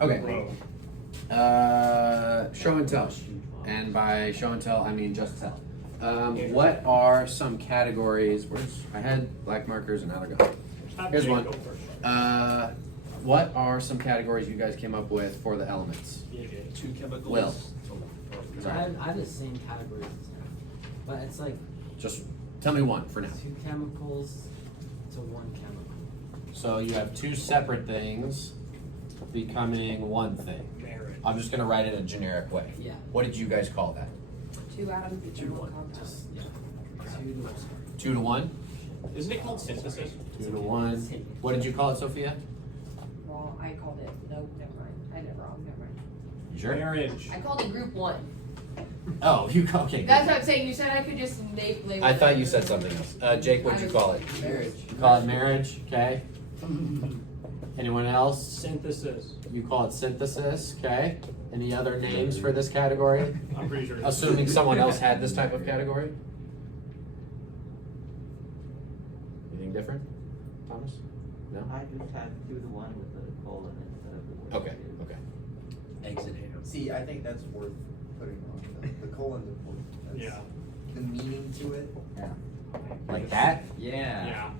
Okay. Show and tell. And by show and tell, I mean just tell. What are some categories? I had black markers and now they're gone. Here's one. What are some categories you guys came up with for the elements? Two chemicals. Will. I have the same categories as him, but it's like Just tell me one for now. 2 chemicals to 1 chemical. So you have 2 separate things becoming one thing. Marriage. I'm just gonna write it a generic way. Yeah. What did you guys call that? 2 atoms each 2 to one 1. compound. Just, yeah. 2 to 1. 2 to 1? Isn't it called synthesis? 2 to 1. What did you call it, Sophia? Well, I called it, no, never mind. I did it wrong, never mind. You sure? Marriage. I called it group 1. Oh, okay. That's good. what I'm saying. You said I could just make label. I thought you said something else. Jake, what'd you call it? Marriage. You call it marriage, okay? Anyone else? Synthesis. You call it synthesis, okay? Any other names for this category? I'm pretty sure. Assuming someone else had this type of category? Anything different, Thomas? No? I just had 2 to 1 with the colon instead of the word. Okay, okay. Exit. See, I think that's worth putting on. The colon's important. That's Yeah. the meaning to it. Like that? Yeah. Yeah.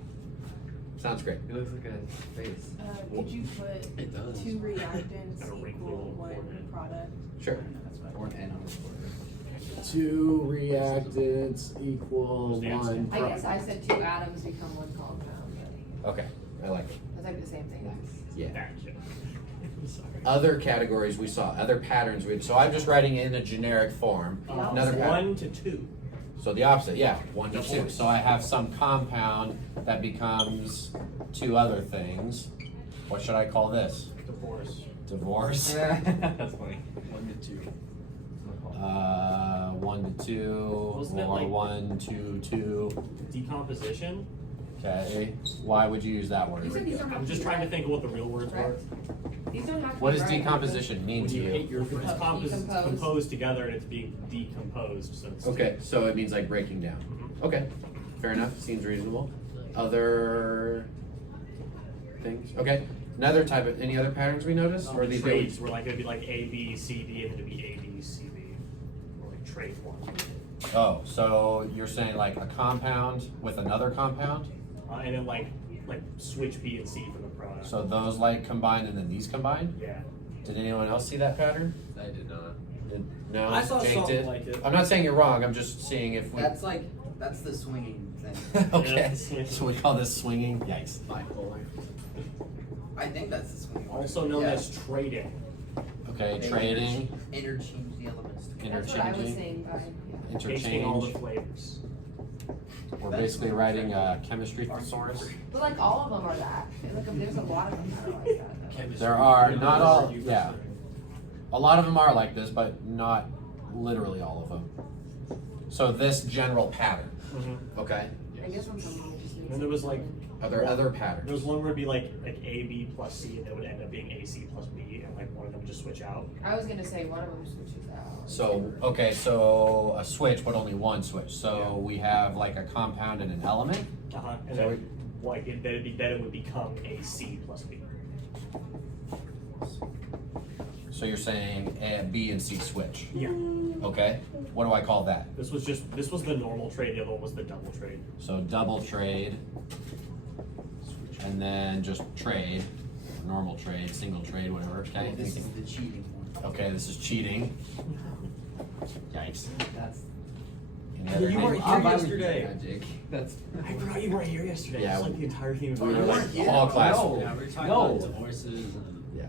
Sounds great. It looks like a face. Could you put It does. 2 reactants Got a wrinkly equal little 1 forehead. product? Sure. That's fine. Or an N on the board. 2 reactants equal one. I guess I said 2 atoms become 1 compound, but Okay, I like it. that's like the same thing. Yeah. Gotcha. Sorry. Other categories we saw, other patterns we, so I'm just writing it in a generic form. Another pattern. 1 to 2. So the opposite, yeah, 1 to 2. Divorce. So I have some compound that becomes 2 other things. What should I call this? Divorce. Divorce? That's funny. 1 to 2. 1 to 2, Wasn't it or like- 1 to 2. Decomposition. Okay, why would you use that You word? said these don't have I'm to just be trying to right. think of what the real words were. Correct. These don't have to What be does right. decomposition mean When to you you? hate your it's Decomposed. composed together and it's being decomposed. So it's Okay, so it means like breaking down. Okay, fair enough, seems reasonable. Other things? Okay, another type of, any other patterns we noticed? Or these trades were like it'd be like A B C D and then it'd be A B C B or like trade 1. Oh, so you're saying like a compound with another compound? And then like switch B and C for the product. So those like combined and then these combined? Yeah. Did anyone else see that pattern? I did not. No, I saw Jake something did? like it. I'm not saying you're wrong, I'm just seeing if we. That's the swinging thing. Okay, Yeah. so we call this swinging, yikes. Bipolar. I think that's the swinging. word. Also known Yeah. as trading. Okay, They trading, Interchange the elements. together. That's what I was interchanging, saying by, yeah. Tasting all the interchange. flavors. We're basically writing a chemistry thesaurus. But like all of them are that. Like, there's a lot of them that are like that. There are, not all, yeah. A lot of them are like this, but not literally all of them. So this general pattern, okay? I guess when someone just needs. And there was like Are there other there patterns? was one where it'd be like A B plus C and it would end up being A C plus B and like one of them would just switch out. I was gonna say one of them switches out. So, okay, so a switch, but only one switch. So we have like a compound and an element. And So then like then it would become A C plus B. So you're saying A, B, and C switch. Yeah. Okay, what do I call that? This was the normal trade, the other one was the double trade. So double trade, and then just trade, normal trade, single trade, whatever, okay? This is the cheating one. Okay, this is cheating. Yikes. That's. Any other You weren't names? here yesterday. Magic. That's. I forgot you weren't here yesterday. Yeah, It's like the entire theme of We were our like life. Yeah. all class. No. Yeah, we're talking No. about divorces and Yeah.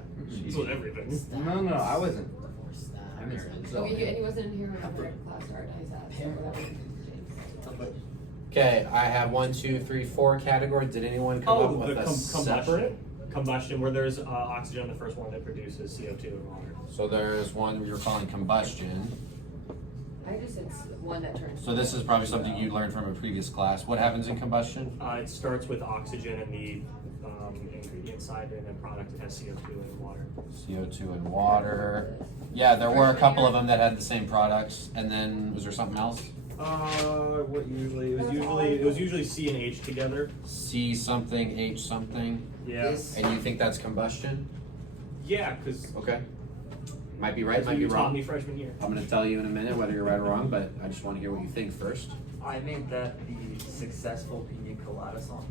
It's with everything. No, I wasn't. divorce I missed that. it. So and he wasn't here when the class started, he's out, so that was interesting. Okay, I have 1, 2, 3, 4 categories. Did anyone come up Oh, with the a combustion. separate? Combustion, where there's oxygen on the first one that produces CO2 and water. So there's one you're calling combustion. I just said one that turns. So this is probably something you learned from a previous class. What happens in combustion? It starts with oxygen in the ingredient side, and then product it has CO2 and water. CO2 and water. Yeah, there were a couple of them that had the same products. And then was there something else? What usually? It was usually C and H together. C something, H something. Yeah. This, And you think that's combustion? Yeah, because Okay. Might be right, might be you taught wrong. me freshman year. I'm gonna tell you in a minute whether you're right or wrong, but I just wanna hear what you think first. I made that the successful pina colada song.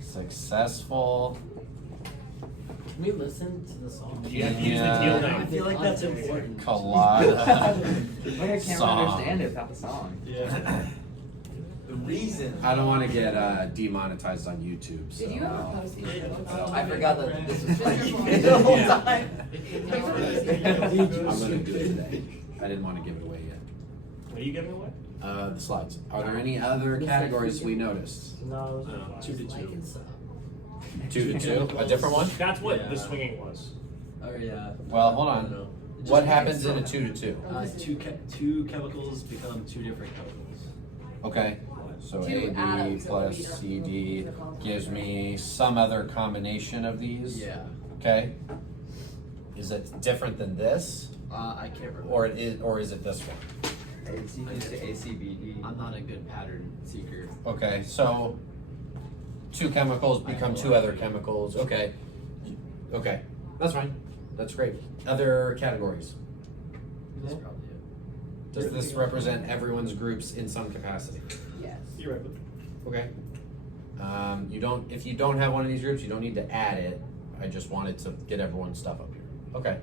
Successful. Can we listen to the song? You have to use the teal I name. feel like that's important. Colada. Like I can't Song. understand it without the song. Yeah. The reason. I don't wanna get demonetized on YouTube, so. Did you ever post these books? I forgot that this was Just funny your the whole Yeah. time. I'm gonna do it today. I didn't wanna give it away yet. What are you giving away? The slides. Are there any other categories we noticed? No. 2 to Like 2. and stuff. 2 to 2, a different one? That's what Yeah. the swinging was. Oh yeah. Well, hold I on. don't know. It What just happens in a makes- 2 to 2? Two chemicals become 2 different chemicals. Okay, so Two AB atoms of plus amino- CD amino gives me some other combination of these. Yeah. Okay. Is it different than this, I can't remember. or is it this one? It's used to ACBD. I'm not a good pattern seeker. Okay, so 2 chemicals become 2 other chemicals. Okay, okay, that's fine. That's great. Other categories. That's probably it. Does this represent everyone's groups in some capacity? Yes. You're right. Okay. If you don't have one of these groups, you don't need to add it. I just wanted to get everyone's stuff up here. Okay.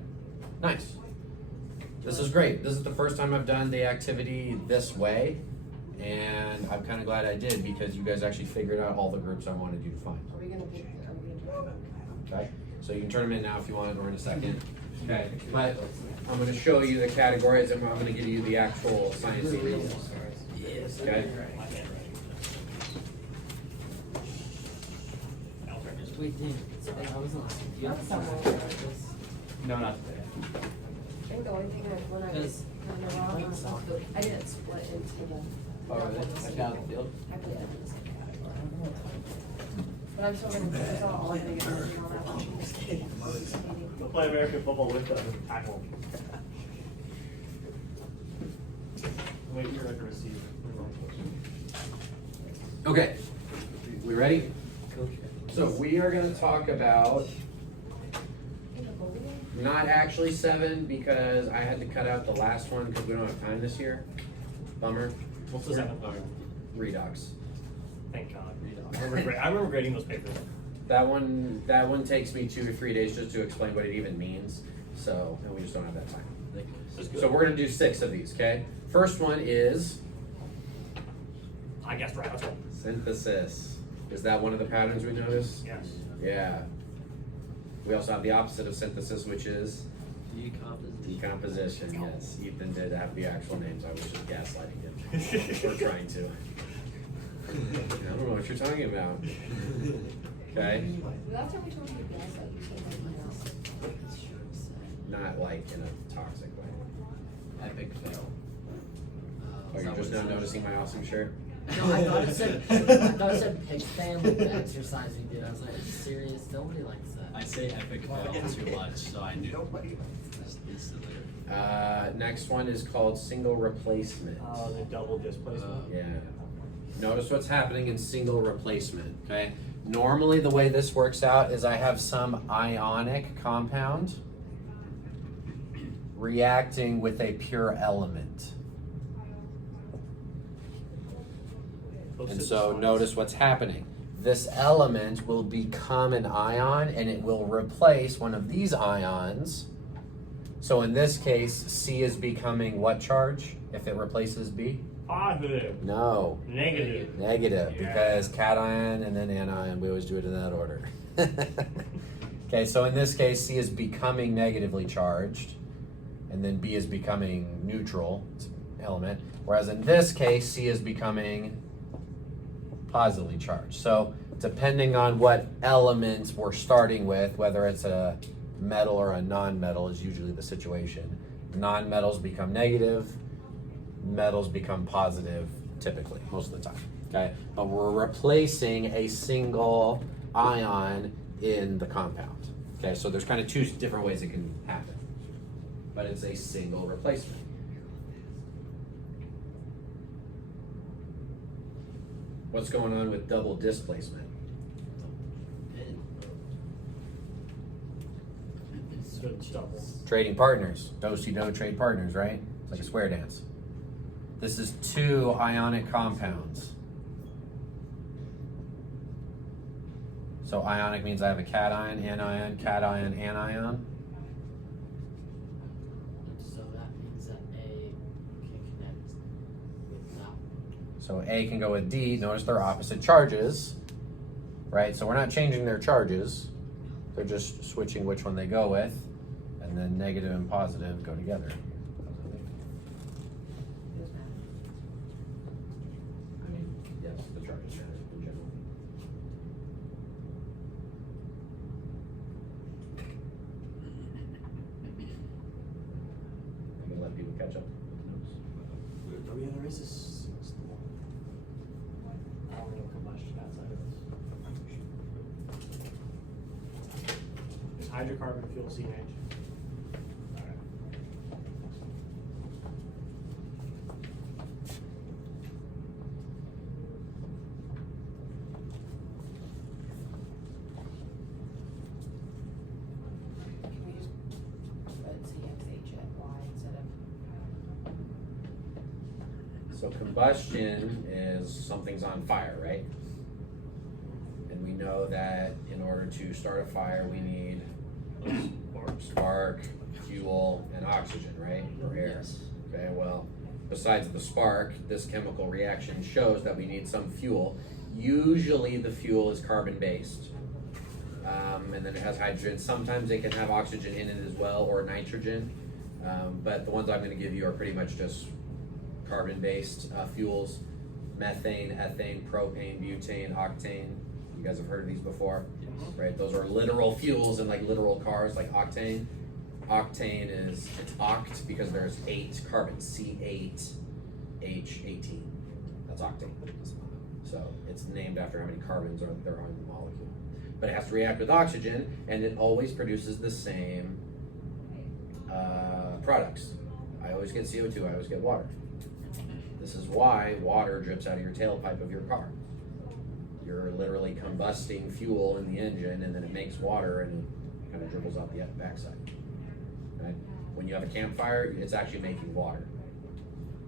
Nice. This is great. This is the first time I've done the activity this way, and I'm kind of glad I did because you guys actually figured out all the groups I wanted you to find. Are we gonna pick, are we gonna do Okay. So you can turn them in now if you want, or in a second. Okay. But I'm going to show you the categories, and I'm going to give you the actual science rules. Okay. Wait, Dan, I wasn't listening. Do you have That's some not more what- of this? No, not today. I think the only thing that when I was Because- kind of wrong on stuff, but I didn't split into the. Oh, really? Like down the field? I put them in the same category. But I'm still gonna, it's all gonna get written on that one. We'll play American football with the tackle. Wait, you're not gonna see. Okay. We ready? So we are going to talk about not actually 7 because I had to cut out the last one because we don't have time this year. Bummer. What's the second one? Redox. Thank God. I remember grading those papers. That one takes me 2 or 3 days just to explain what it even means. So, and we just don't have that time. So we're gonna do 6 of these, okay? First one is I guessed right. Let's go. synthesis. Is that one of the patterns we notice? Yes. Yeah. We also have the opposite of synthesis, which is Decomposition. decomposition. Yes, Ethan did have the actual names. I was just gaslighting him. Or trying to. I don't know what you're talking about. Okay? Last time we told you to guess, like, you said something else. Not like in a toxic way. Epic fail. Oh, you're just now noticing my awesome shirt? No, I thought it said pig fan with the exercise we did. I was like, are you serious? Nobody likes that. I say epic fail too much, so I knew. Just instantly. Next one is called single replacement. The double displacement. Yeah. Notice what's happening in single replacement, okay? Normally the way this works out is I have some ionic compound reacting with a pure element. And so notice what's happening. This element will become an ion and it will replace one of these ions. So in this case, C is becoming what charge if it replaces B? Positive. No. Negative. Negative, Yeah. because cation and then anion, we always do it in that order. Okay, so in this case, C is becoming negatively charged, and then B is becoming neutral element, whereas in this case, C is becoming positively charged. So depending on what element we're starting with, whether it's a metal or a non-metal is usually the situation. Non-metals become negative, metals become positive typically, most of the time, okay? But we're replacing a single ion in the compound, okay? So there's kind of 2 different ways it can happen, but it's a single replacement. What's going on with double displacement? Good double. Trading partners, do-si-do trade partners, right? It's like a square dance. This is two ionic compounds. So ionic means I have a cation, anion, anion. So that means that A can connect with that one. So A can go with D. Notice they're opposite charges, right? So we're not changing their charges. They're just switching which one they go with, and then negative and positive go together. I mean, yes, the charges in general. I'm gonna let people catch up with the notes. Oh yeah, there is this. I don't know combustion outside of this. Is hydrocarbon fuel CNH? Alright. Can we just put CXH at Y instead of? So combustion is something's on fire, right? And we know that in order to start a fire, we need spark, fuel, and oxygen, right? Or air. Okay, well, besides the spark, this chemical reaction shows that we need some fuel. Usually the fuel is carbon-based. And then it has hydrogen. Sometimes it can have oxygen in it as well, or nitrogen. But the ones I'm gonna give you are pretty much just carbon-based fuels: methane, ethane, propane, butane, octane. You guys have heard of these before, right? Those are literal fuels in like literal cars, like octane. Octane it's oct because there's 8 carbons, C8H18. That's octane. So it's named after how many carbons there are in the molecule. But it has to react with oxygen, and it always produces the same products. I always get CO2, I always get water. This is why water drips out of your tailpipe of your car. You're literally combusting fuel in the engine, and then it makes water and it kind of dribbles out the backside. Right? When you have a campfire, it's actually making water.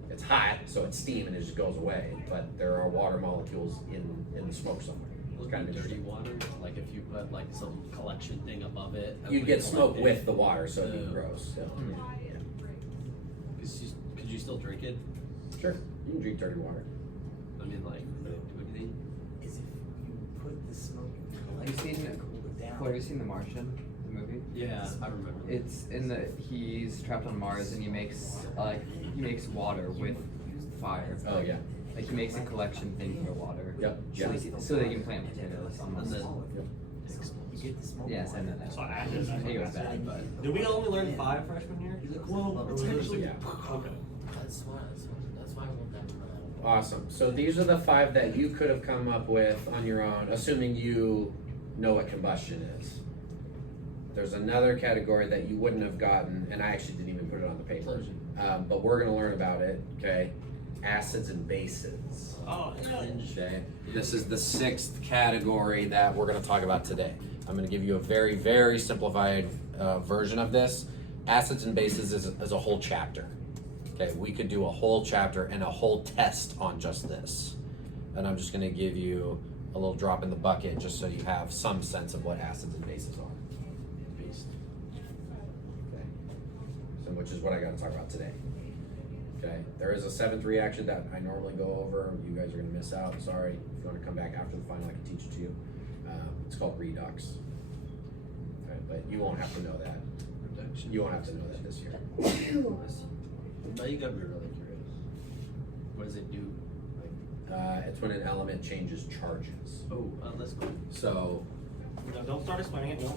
It's hot, so it's steam and it just goes away, but there are water molecules in the smoke somewhere. It's kind of dirty interesting. water, like if you put like some collection thing above it. and You'd we get smoke collect it. with the water, so it'd be gross. So, Could you still drink it? sure, you can drink dirty water. I mean, like, what do you think? Is if you put the smoke in the Have you seen collector, cool it down. Well, have you seen The Martian, the movie? Yeah, I remember. It's in the he's trapped on Mars and he makes water with fire. Oh yeah. Like he makes a collection thing for water. Yep. So they can plant potatoes. And then, You get the smoke. Yes, I know that. So I did. He goes bad, but did we only learn 5 freshman year? He's like, well, Potentially, Yeah. Okay. That's why we'll never know. Awesome. So these are the 5 that you could have come up with on your own, assuming you know what combustion is. There's another category that you wouldn't have gotten, and I actually didn't even put it on the paper, but we're gonna learn about it, okay? Acids and bases. Oh, yeah. Okay, this is the 6th category that we're gonna talk about today. I'm gonna give you a very, very simplified version of this. Acids and bases is a whole chapter. Okay, we could do a whole chapter and a whole test on just this. And I'm just gonna give you a little drop in the bucket just so you have some sense of what acids and bases are. Okay, so which is what I gotta talk about today. Okay, there is a 7th reaction that I normally go over. You guys are gonna miss out, sorry. If you wanna come back after the final, I can teach it to you. It's called redox. Okay, but you won't have to know that. You won't have to know that this year. Now you gotta be really curious. What does it do? It's when an element changes charges. Oh, let's go. So No, don't start explaining it. No.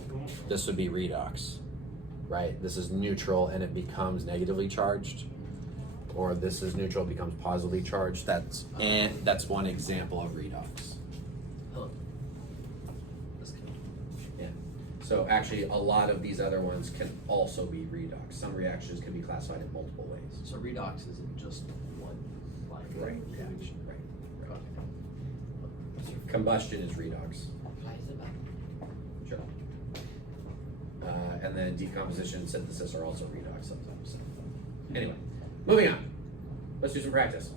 this would be redox, right? This is neutral and it becomes negatively charged, or this is neutral, it becomes positively charged. That's one example of redox. Huh. That's cool. Yeah. So actually, a lot of these other ones can also be redox. Some reactions can be classified in multiple ways. So redox isn't just one like Right. reaction. Right. Combustion is redox. Why is it bad? Sure. and then decomposition and synthesis are also redox sometimes. So. Anyway, moving on. Let's do some practice.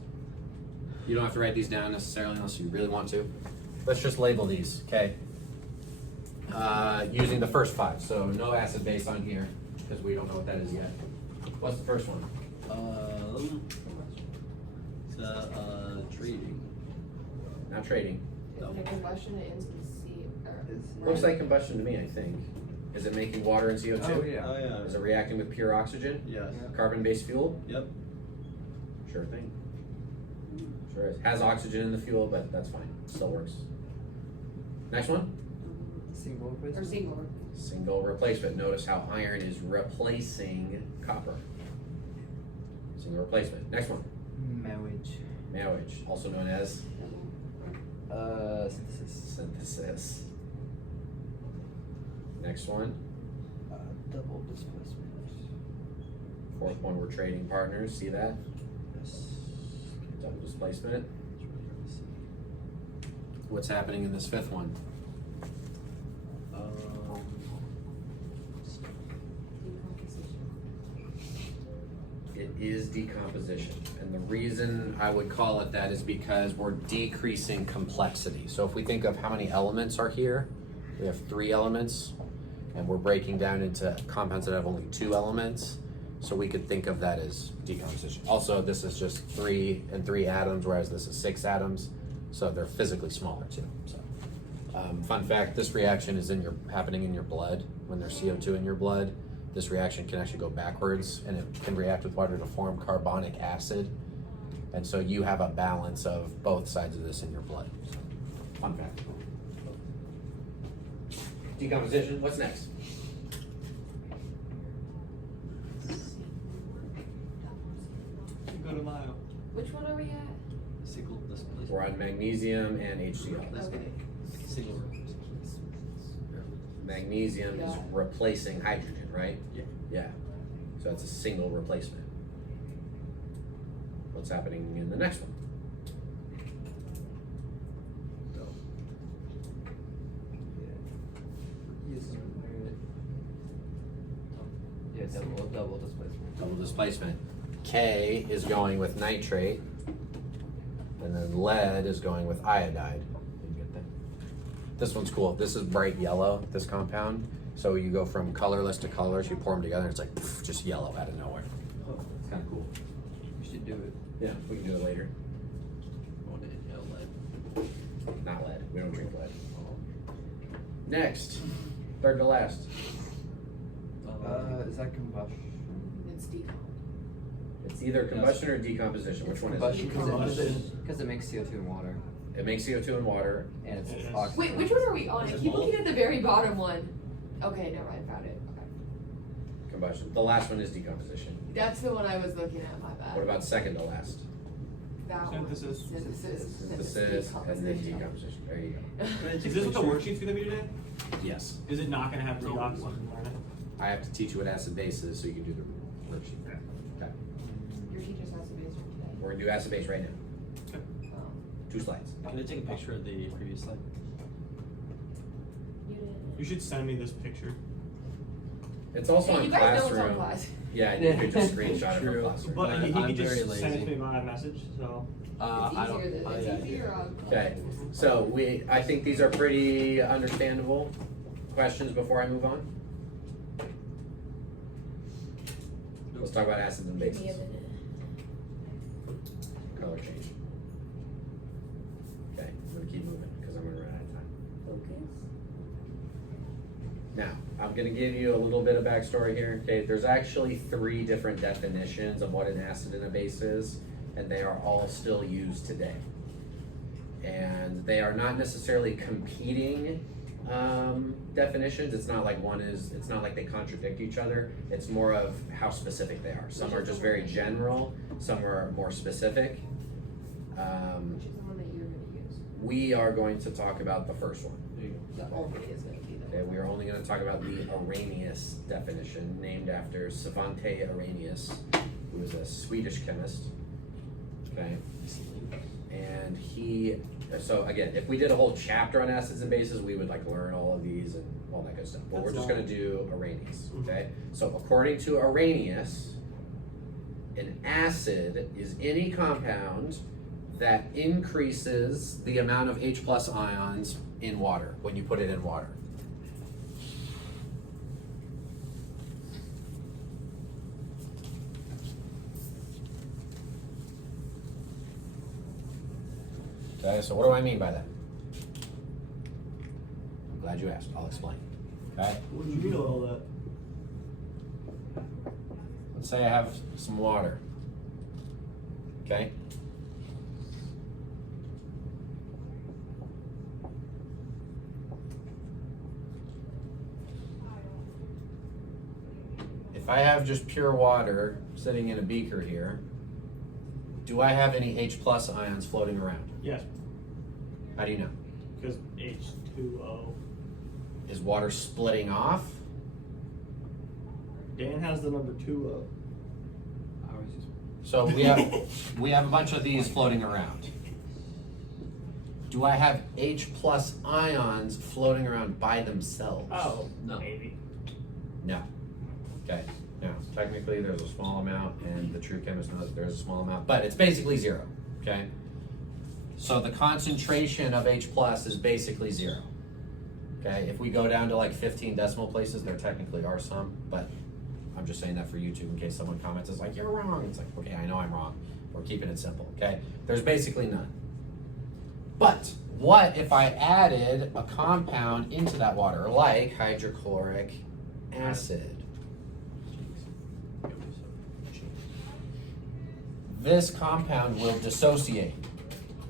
You don't have to write these down necessarily unless you really want to. Let's just label these, okay? Using the first 5. So no acid base on here because we don't know what that is yet. What's the first one? Trading. Not trading. Is it combustion it ends in C or? Looks like combustion to me, I think. Is it making water and CO2? Oh yeah. Is it reacting with pure oxygen? Yes. Carbon-based fuel? Yep. Sure thing. Sure is. Has oxygen in the fuel, but that's fine. Still works. Next one. Single Or replacement. single. Single replacement. Notice how iron is replacing copper. Single replacement. Next one. Marriage. Marriage, also known as Synthesis. synthesis. Next one. Double displacement. 4th one, we're trading partners. See that? Yes. Double displacement. What's happening in this 5th one? It is decomposition. And the reason I would call it that is because we're decreasing complexity. So if we think of how many elements are here, we have 3 elements, and we're breaking down into compounds that have only 2 elements. So we could think of that as decomposition. Also, this is just 3 and 3 atoms, whereas this is 6 atoms. So they're physically smaller too. So, fun fact, this reaction is happening in your blood. When there's CO2 in your blood, this reaction can actually go backwards, and it can react with water to form carbonic acid. And so you have a balance of both sides of this in your blood. So, fun fact. Decomposition, what's next? Go to mile. Which one are we at? Single displacement. We're on magnesium and HCl. Okay. Single. Magnesium is Yeah. replacing hydrogen, right? Yeah. Yeah. So that's a single replacement. What's happening in the next one? Yeah, double displacement. Double displacement. K is going with nitrate, and then lead is going with iodide. Did you get that? This one's cool. This is bright yellow, this compound. So you go from colorless to colors, you pour them together, and it's like poof, just yellow out of nowhere. Oh, it's kind of cool. We should do it. Yeah, we can do it later. Going to inhale lead. Not lead. We don't drink lead. Next, 3rd to last. Is that combustion? It's decom. It's either combustion or decomposition. Which one is it? Combustion. Because it makes CO2 and water, It makes CO2 and water. and it's It is. oxygen. Wait, which one are we on? Is I it keep both? looking at the very bottom one. Okay, never mind, found it. Okay. Combustion. The last one is decomposition. That's the one I was looking at, my bad. What about 2nd to last? That one? Synthesis. Synthesis and then decomposition. There you go. Is this what the worksheet's gonna be today? Yes. Is it not gonna have redox in it? I have to teach you what acid base is so you can do the worksheet. Okay. Your teacher's has to be from today. We're gonna do acid base right now. Oh. 2 slides. Can I take a picture of the previous slide? You didn't. You should send me this picture. It's also Hey, on you guys know it's on Classroom. class. Yeah, you could just screenshot it from True. Classroom. But he I'm can very just send it to lazy. me by message, so. It's easier on. Okay, so I think these are pretty understandable. Questions before I move on? Let's talk about acids and Give me a bases. minute. Color change. Okay, I'm gonna keep moving because I'm gonna run out of time. Focus. Now, I'm gonna give you a little bit of backstory here. Okay, there's actually 3 different definitions of what an acid and a base is, and they are all still used today. And they are not necessarily competing definitions. It's not like it's not like they contradict each other. It's more of how specific they are. Some are just very general, some are more specific. Which is the one that you're gonna use. We are going to talk about the first one. The only is gonna be the. Okay, we are only going to talk about the Arrhenius definition, named after Svante Arrhenius, who was a Swedish chemist. Okay, and he So again, if we did a whole chapter on acids and bases, we would like learn all of these and all that good stuff. But we're That's just all. gonna do Arrhenius, okay? So according to Arrhenius, an acid is any compound that increases the amount of H plus ions in water when you put it in water. Okay, so what do I mean by that? I'm glad you asked. I'll explain. Okay? What do you mean all that? Let's say I have some water. Okay? If I have just pure water sitting in a beaker here, do I have any H plus ions floating around? Yes, How do you know? because H2O. Is water splitting off? Dan has the number 2O. I was just So we have a bunch of these floating around. Do I have H plus ions floating around by themselves? Oh, No. maybe. No. Okay. Now, technically, there's a small amount, and the true chemist knows that there's a small amount, but it's basically zero. Okay. So the concentration of H plus is basically zero. Okay. If we go down to like 15 decimal places, there technically are some, but I'm just saying that for YouTube in case someone comments, it's like, you're wrong. It's like, okay, I know I'm wrong. We're keeping it simple. Okay. There's basically none. But what if I added a compound into that water, like hydrochloric acid? This compound will dissociate.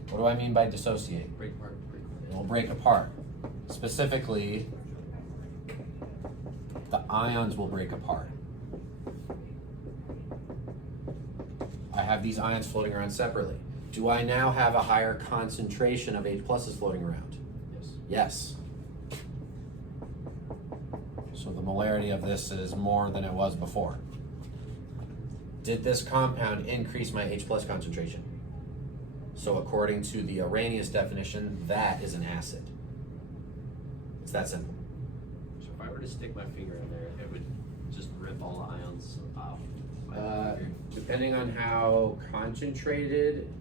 What do I mean by dissociate? Break apart, break apart. It will break apart. Specifically, the ions will break apart. I have these ions floating around separately. Do I now have a higher concentration of H pluses floating around? Yes. Yes. So the molarity of this is more than it was before. Did this compound increase my H plus concentration? So according to the Arrhenius definition, that is an acid. It's that simple. So if I were to stick my finger in there, it would just rip all the ions off my finger. Depending on how concentrated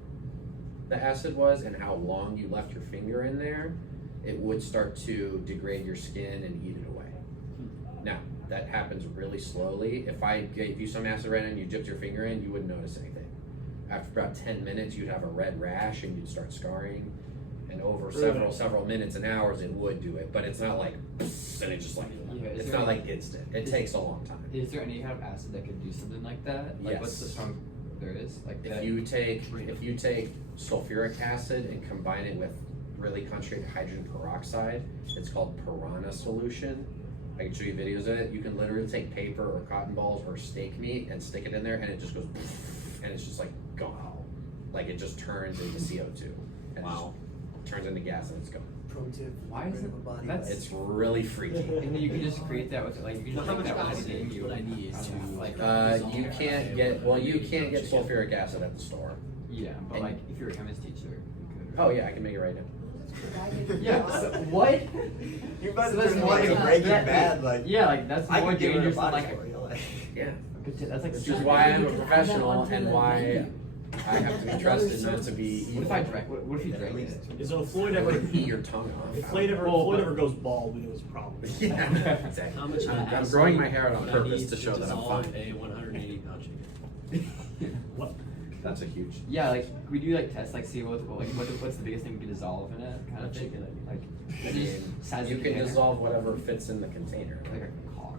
the acid was and how long you left your finger in there, it would start to degrade your skin and eat it away. Now, that happens really slowly. If I gave you some acid right now and you dipped your finger in, you wouldn't notice anything. After about 10 minutes, you'd have a red rash and you'd start scarring. And over several minutes and hours, it would do it. But it's not like, and it just like, Yeah, is it's there not any- like instant. It takes a long time. Is there any kind of acid that could do something like that? Like what's the Yes. strong there is? Like If that you take sulfuric acid and combine it with really concentrated hydrogen peroxide, it's called piranha solution. I can show you videos of it. You can literally take paper or cotton balls or steak meat and stick it in there, and it just goes, and it's just like gone. Like it just turns into CO2. And Wow. it just turns into gas and it's gone. Pro tip. Why is it- body that's- It's really freaky. and then you can just create that with like you can How just make much that with acid anything you would I need don't to, know, like, You can't get sulfuric acid at the store. yeah, but and- like if you're a chemist teacher, you could. Oh yeah, I can make it right now. Yeah. So, what? You're about So to that's turn more into like- Breaking that- Bad, like. Yeah, like that's I more could give it a dangerous than body like. for you, like. Yeah. That's like. Which is why I'm a professional and why I have to be trusted not to be What evil. if I drank? What if you drank it? So if Floyd I ever, would pee your tongue off. if Floyd ever, Well, Floyd but- ever goes bald, we know it's a problem. Yeah, exactly. How much I'm acid growing my hair out on would I purpose need to show that I'm dissolve fine. a 180 pound chicken? What? That's a huge. Yeah, like we do like tests, like see what's the biggest thing we can dissolve in it, kind of thing. Chicken, I mean. Like I just mean, size you of can container. dissolve whatever fits in the container. like a car.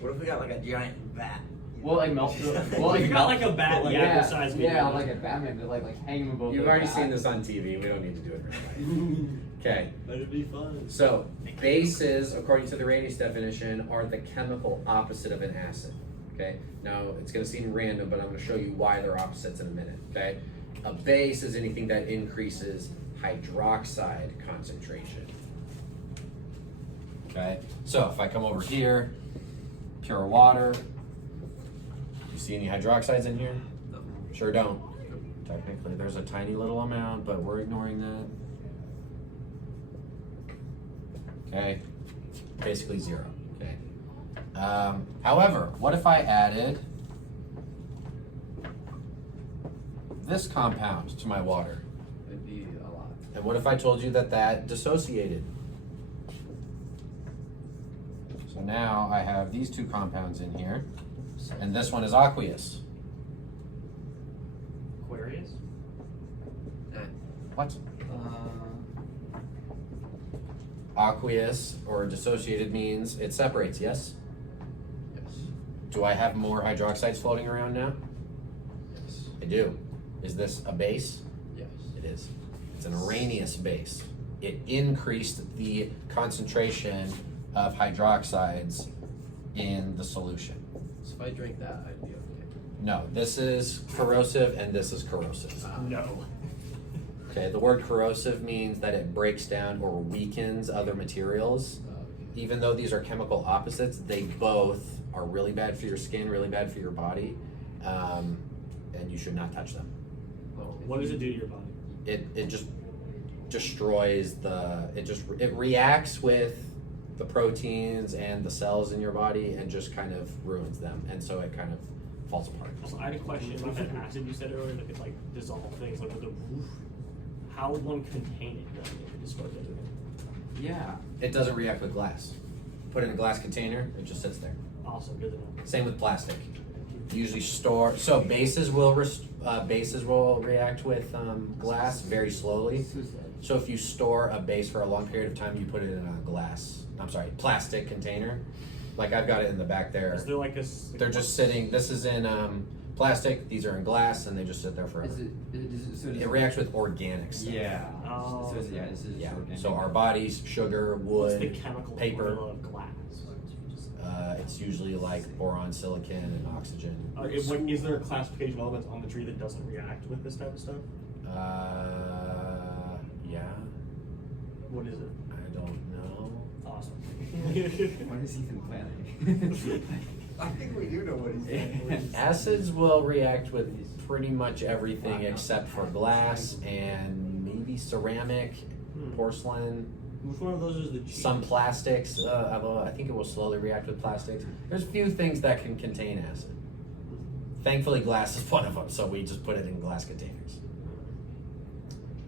What if we got like a giant vat? Well, like melt. Well, If you got like a bat, like yeah, size yeah, like a Batman, but like hang them both. You've like already that. seen this on TV. We don't need to do it in real life. Okay. That'd be fun. So bases, according to the Arrhenius definition, are the chemical opposite of an acid. Okay. Now it's going to seem random, but I'm going to show you why they're opposites in a minute. Okay. A base is anything that increases hydroxide concentration. Okay. So if I come over here, pure water. You see any hydroxides in here? No. Sure don't. Technically, there's a tiny little amount, but we're ignoring that. Okay, basically 0. Okay. However, what if I added this compound to my water? It'd be a lot. And what if I told you that that dissociated? So now I have these two compounds in here, and this one is aqueous. Aquarius? What? Aqueous or dissociated means it separates, yes? Yes. Do I have more hydroxides floating around now? Yes. I do. Is this a base? Yes. It is. It's an Arrhenius base. It increased the concentration of hydroxides in the solution. So if I drink that, I'd be okay. No, this is corrosive and this is corrosive. No. Okay, the word corrosive means that it breaks down or weakens other materials. Even though these are chemical opposites, they both are really bad for your skin, really bad for your body, and you should not touch them. What does it do to your body? It just destroys it reacts with the proteins and the cells in your body and just kind of ruins them, and so it kind of falls apart. Also, I had a question about that acid you said earlier that could like dissolve things. Like with the how would one contain it? Then if you dispose of it. Yeah. It doesn't react with glass. Put it in a glass container, it just sits there. Awesome, good to know. Same with plastic. Usually store, so bases will react with glass very slowly. So if you store a base for a long period of time, you put it in a plastic container. Like I've got it in the back there. Is there like a? They're just sitting, this is in plastic, these are in glass, and they just sit there forever. It reacts with organic stuff. Yeah. Oh, So yeah, this is Yeah, organic. so our bodies, sugar, what's the wood, chemical paper. formula of glass? It's usually like boron, silicon, and oxygen. Is there a classification of elements on the tree that doesn't react with this type of stuff? Yeah, What is it? I don't know. Awesome. What is Ethan planning? I think we do know what he's saying. Acids will react with pretty much everything except for glass and maybe ceramic, porcelain, Which one of those is the cheap? some plastics. Although I think it will slowly react with plastics. There's a few things that can contain acid. Thankfully, glass is one of them, so we just put it in glass containers.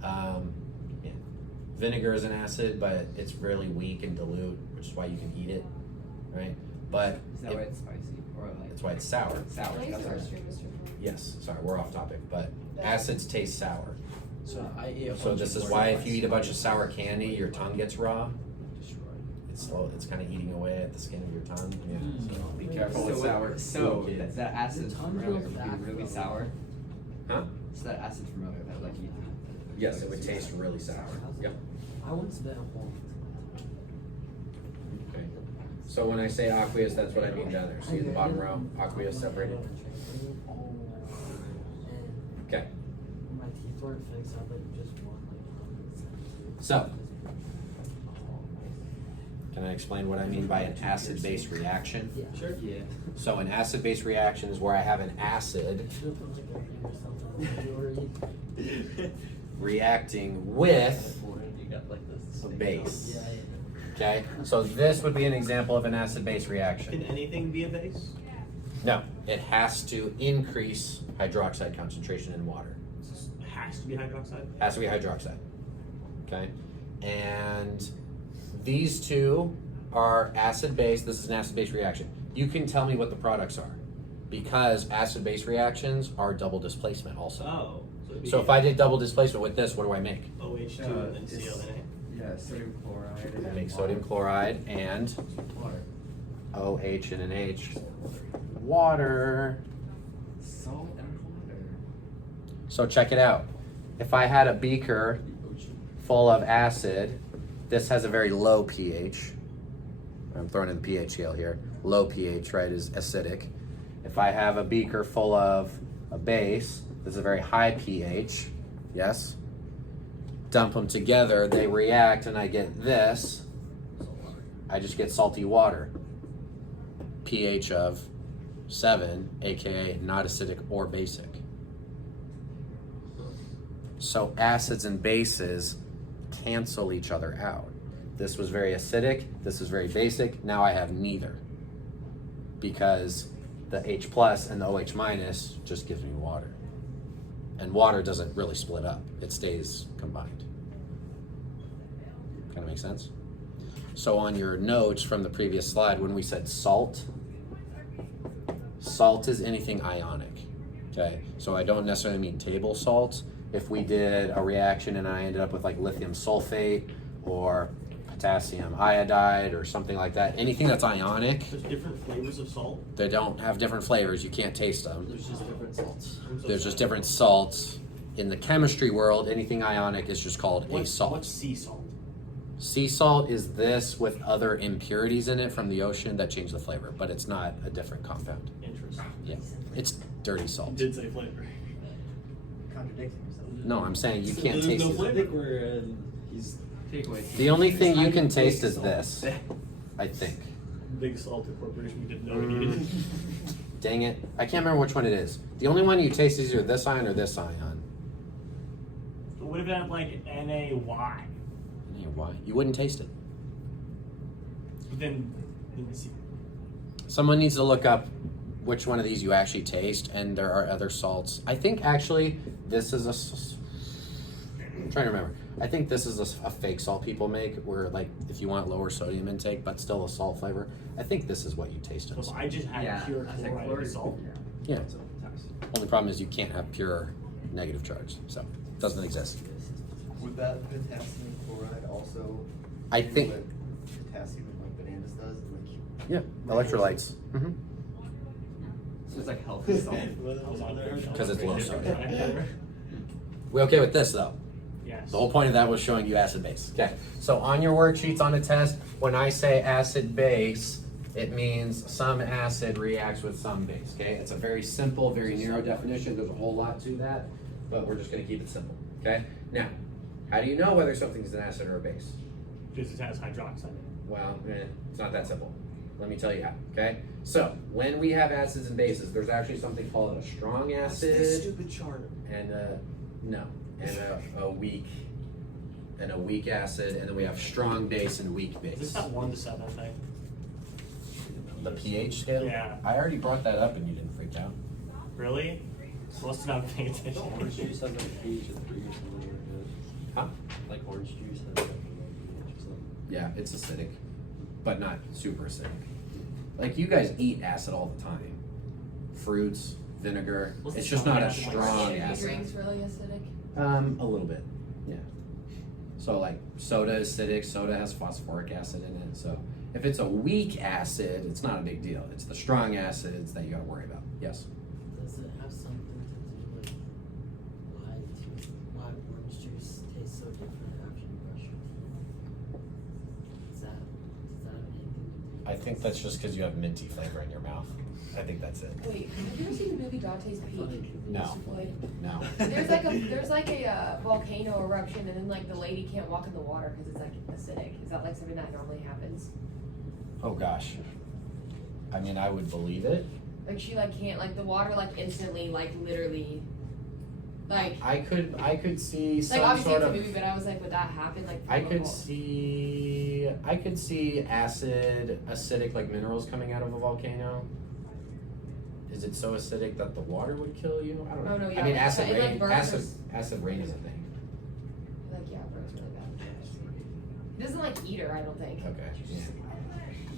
Yeah. Vinegar is an acid, but it's really weak and dilute, which is why you can eat it, right? But Is that why it's spicy? Or like that's why it's sour. sour? Thanks That's for right. Mr. Mr. Yes, sorry, we're off topic, but acids taste sour. So I ate a So bunch this of is why if you Oreos. eat a bunch of sour candy, your tongue gets raw. Destroyed. It's slow. It's kind of eating away at the skin of your tongue. Yeah. So be Mm. careful with So, sour. so food, kids. that acid Tongue from earlier feels would bad be really though. sour. Huh? So that acid from earlier that like you. Yes, it would taste really sour. Yep. I wouldn't spit a whole. Okay. So when I say aqueous, that's what I mean down there. See the bottom row, aqueous separated. Okay. My teeth weren't fixed, I like just one like. So, can I explain what I mean by an acid-base reaction? Yeah. Sure. Yeah. So an acid-base reaction is where I have an acid Should've put like a ring or something. You already- reacting with You got like this. a base. Yeah, Okay, so this would be an example of an acid-base Can reaction. anything be a base? No, it has to increase hydroxide concentration in water. It has to be hydroxide. Has to be hydroxide. Okay, and these two are acid-base. This is an acid-base reaction. You can tell me what the products are, because acid-base reactions are double displacement also. Oh. it'd be So if I did double displacement with this, what do I make? OH2 and then it's- ClNA. Yeah, sodium chloride. I and make water. sodium chloride and Water. OH and an H. Water. Salt and water. So check it out. If I had a beaker full of acid, this has a very low pH. I'm throwing in the pH scale here. Low pH, right, is acidic. If I have a beaker full of a base, this is a very high pH, yes? Dump them together, they react, and I get this. I just get salty water. pH of 7, aka not acidic or basic. So acids and bases cancel each other out. This was very acidic, this is very basic, now I have neither. Because the H plus and the OH minus just gives me water. And water doesn't really split up, it stays combined. Kind of make sense? So on your notes from the previous slide, when we said salt, salt is anything ionic, okay? So I don't necessarily mean table salt. If we did a reaction and I ended up with like lithium sulfate or potassium iodide or something like that, anything that's ionic, There's different flavors of salt. they don't have different flavors, you can't taste them. There's just different salts. There's just different salts. In the chemistry world, anything ionic is just called a What's salt. sea salt? Sea salt is this with other impurities in it from the ocean that change the flavor, but it's not a different compound. Interesting. Yeah, it's dirty You salt. did say flavor. Contradicting yourself. No, I'm saying you can't There's taste no it. flavor. I think we're he's takeaway. The only thing you can Decided taste to is salt. this, I think. Big salted corporation we didn't know we needed. Dang it, I can't remember which one it is. The only one you taste is either this ion or this ion. But what if it had like NaY? Yeah, why? You wouldn't taste it. But then let me see. Someone needs to look up which one of these you actually taste, and there are other salts. I think actually this is I'm trying to remember. I think this is a fake salt people make, where like if you want lower sodium intake but still a salt flavor. I think this is what you taste So in. if I just had pure I think chloride with salt, Yeah. So, toxic. Only problem is you can't have pure negative charge, so it doesn't exist. Would that potassium chloride also? I do think, what potassium like bananas does, like. yeah, electrolytes. Mm-hmm. So it's like healthy salt. I was on there. 'Cause it's low sodium. We okay with this though? Yes. The whole point of that was showing you acid base. Okay, so on your worksheets on the test, when I say acid base, it means some acid reacts with some base. Okay, it's a very simple, very narrow definition. There's a whole lot to that, but we're just going to keep it simple. Okay, now, how do you know whether something's an acid or a base? Because it has hydroxide. Well, it's not that simple. Let me tell you how. Okay, so when we have acids and bases, there's actually something called a strong acid Stupid chart. and a weak acid, and then we have strong base and weak Is this base. that 1 to 7 thing? The pH scale? Yeah. I already brought that up and you didn't freak out. Really? Must not paying Orange attention. juice has like a pH of 3 or something like that. Huh? Like orange juice has like a pH or something. Yeah, it's acidic, but not super acidic. Like you guys eat acid all the time. Fruits, vinegar. What's It's the just not a strong acid like? strong Energy acid. drinks really acidic? A little bit, yeah. So like soda is acidic, soda has phosphoric acid in it, so if it's a weak acid, it's not a big deal. It's the strong acids that you gotta worry about, yes. Does it have something to do with why orange juice tastes so different after you brush your teeth? Does that have anything to do? I think that's just because you have minty flavor in your mouth. I think that's it. Wait, have you ever seen the movie Dante's Peak? No. Wait. No. There's like a volcano eruption, and then like the lady can't walk in the water because it's like acidic. Is that like something that normally happens? Oh gosh. I mean, I would believe it. Like she like can't like the water like instantly like literally like I could see some like obviously sort it's a of. movie, but I was like, would that happen? Like I from a could vol- see acidic like minerals coming out of a volcano. Is it so acidic that the water would kill you? I don't know. Oh, no, I yeah, mean, it- acid it, like, rain. burns Acid rain is a thing. like yeah, bro, it's really bad. It doesn't like eat her, I don't think. Okay. Yeah.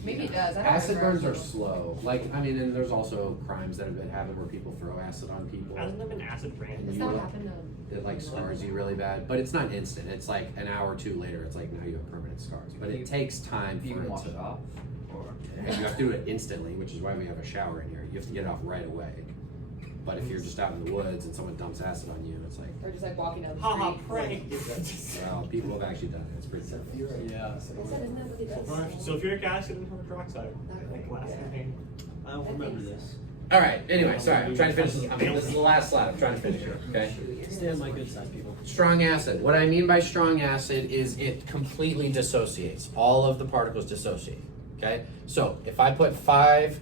Maybe it does. I don't Acid remember. burns are slow. Like, I mean, and there's also crimes that have been happened where people throw acid on people. Hasn't there been acid rain? Does you that will- happen to It like scars you really bad, but it's not instant. It's like an hour or two later. It's like now you have permanent scars, but it takes time You for can it wash to. it off. Or And you have to do it instantly, which is why we have a shower in here. You have to get it off right away. But if you're just out in the woods and someone dumps acid on you, it's like, or just like walking down the Ha ha, street? prank! well, people have actually done it. It's pretty simple. Yeah. Isn't that what he does? Sulfuric acid and hydroxide. Like glass container. I don't remember this. All right. Anyway, sorry. I'm trying to finish this. This is the last slide. I'm trying to finish here. Okay. Stay on my good side, people. Strong acid. What I mean by strong acid is it completely dissociates. All of the particles dissociate. Okay. So if I put 5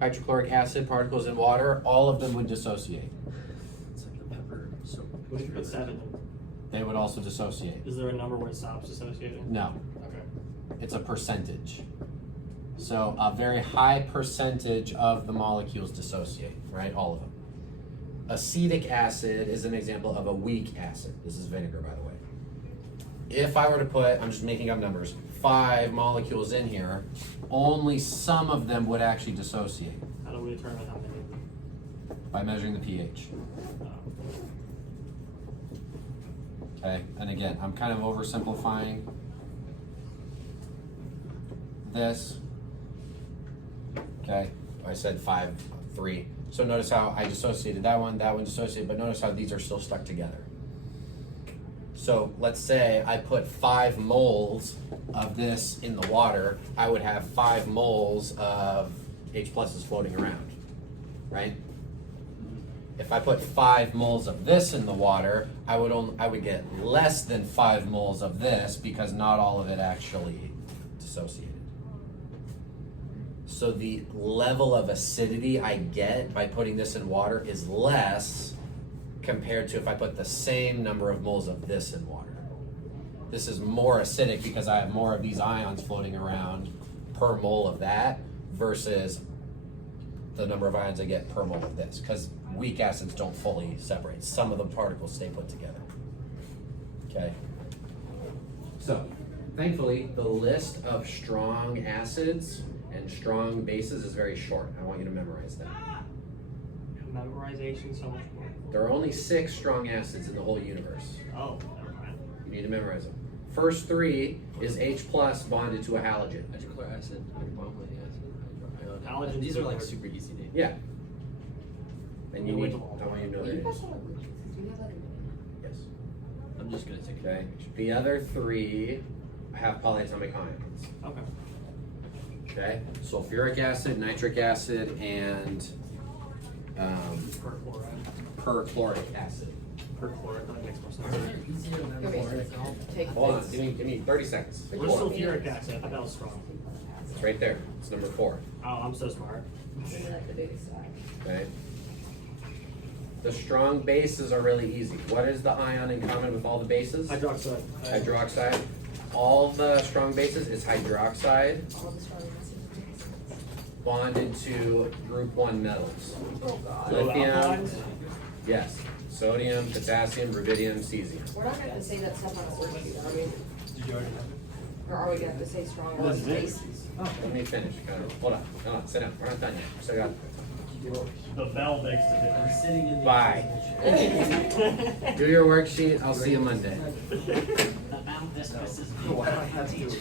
hydrochloric acid particles in water, all of them would dissociate. It's like the pepper soap. What if you put 7? They would also dissociate. Is there a number where it stops associating? No. It's a percentage. So a very high percentage of the molecules dissociate, right? All of them. Acetic acid is an example of a weak acid. This is vinegar, by the way. If I were to put, I'm just making up numbers, 5 molecules in here, only some of them would actually dissociate How do we determine how many? by measuring the pH. Okay, and again, I'm kind of oversimplifying this. Okay, I said 5, 3. So notice how I dissociated that one dissociated, but notice how these are still stuck together. So let's say I put 5 moles of this in the water, I would have 5 moles of H pluses floating around, right? If I put 5 moles of this in the water, I would get less than 5 moles of this because not all of it actually dissociated. So the level of acidity I get by putting this in water is less compared to if I put the same number of moles of this in water. This is more acidic because I have more of these ions floating around per mole of that versus the number of ions I get per mole of this, because weak acids don't fully separate. Some of the particles stay put together. Okay? So, thankfully, the list of strong acids and strong bases is very short. I want you to memorize that. Memorization so much more. There are only 6 strong acids in the whole universe. Oh, never mind. You need to memorize them. First 3 is H plus bonded to a halogen. Hydrochloric acid, hydrochloric acid, Halogens These are like are- super easy names. Yeah. And you Yeah, need, with them all. I want you to know You their guys names. have allegiances, do you have like a Yes. I'm just gonna take a Okay. picture. The other 3 have polyatomic ions. Okay. Okay. Sulfuric acid, nitric acid, and perchloric acid. Perchloric, that makes more sense. Easier to memorize. Take Hold on. Give me 30 seconds. Where's sulfuric acid? I thought that was strong. It's right there. It's number 4. Oh, I'm so smart. Maybe like the biggest side. Okay. The strong bases are really easy. What is the ion in common with all the bases? Hydroxide. Hydroxide. All the strong bases is hydroxide All the strong acids. bonded to group 1 metals. Oh god. Lithium, alkalis? yes. Sodium, potassium, rubidium, cesium. We're not gonna have to say that stuff on a worksheet, are we? Did you already have it? Or are we gonna have to say strong This is it. bases? Let me finish. Hold on. Sit down. We're not done yet. Still got. The bell makes the difference. Sitting in the. Bye. Do your worksheet. I'll see you Monday. About this, Mrs. Why do I have to?